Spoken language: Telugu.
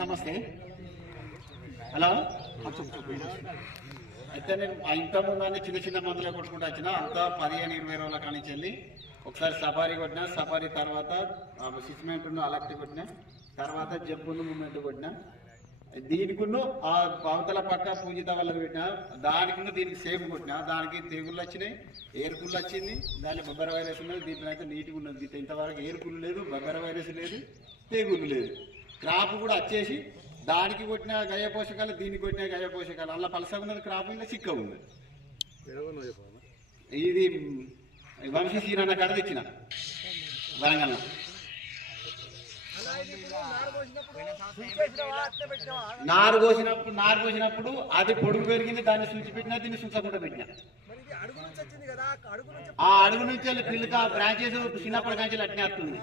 నమస్తే. హలో. అయితే నేను ఇంతకుముందు అన్ని చిన్న చిన్న మందులే కొట్టుకుంటూ వచ్చిన అంతా 15-20 రోజుల కానించి వెళ్ళి ఒకసారి సఫారీ కొట్టిన, సఫారీ తర్వాత సిస్మెంట్ అలక్టి కొట్టిన, తర్వాత జబ్బును మూమెంట్ కొట్టిన. దీనికును ఆ అవతల పక్క పూజిత వాళ్ళకి పెట్టిన, దానికి దీనికి సేఫ్ కొట్టిన, దానికి తెగుళ్ళు వచ్చినాయి, ఏరుకుళ్ళు వచ్చింది, దాని బొబ్బర వైరస్ ఉన్నది. దీంట్లో అయితే నీట్గా ఉన్నది. దీంట్లో ఇంతవరకు ఏరుకుళ్ళు లేదు, బొబ్బర వైరస్ లేదు, తెగుళ్ళు లేదు. క్రాప్ కూడా వచ్చేసి దానికి కొట్టిన గయ పోషకాలు, దీనికి కొట్టిన గయ పోషకాలు, అలా పలసగా ఉన్నది క్రాప్, ఇలా చిక్క ఉన్నది. ఇది వంశీ సీరన్న కాడ తెచ్చిన వరంగల్. నారు కోసినప్పుడు అది పొడుగు పెరిగింది, దాన్ని సూచి పెట్టినా, దీన్ని సూచకుండా పెట్టినా. ఆ అడుగు నుంచి పిల్లక బ్రాంచెస్ చిన్నప్పటి నుంచి అట్నే వస్తుంది.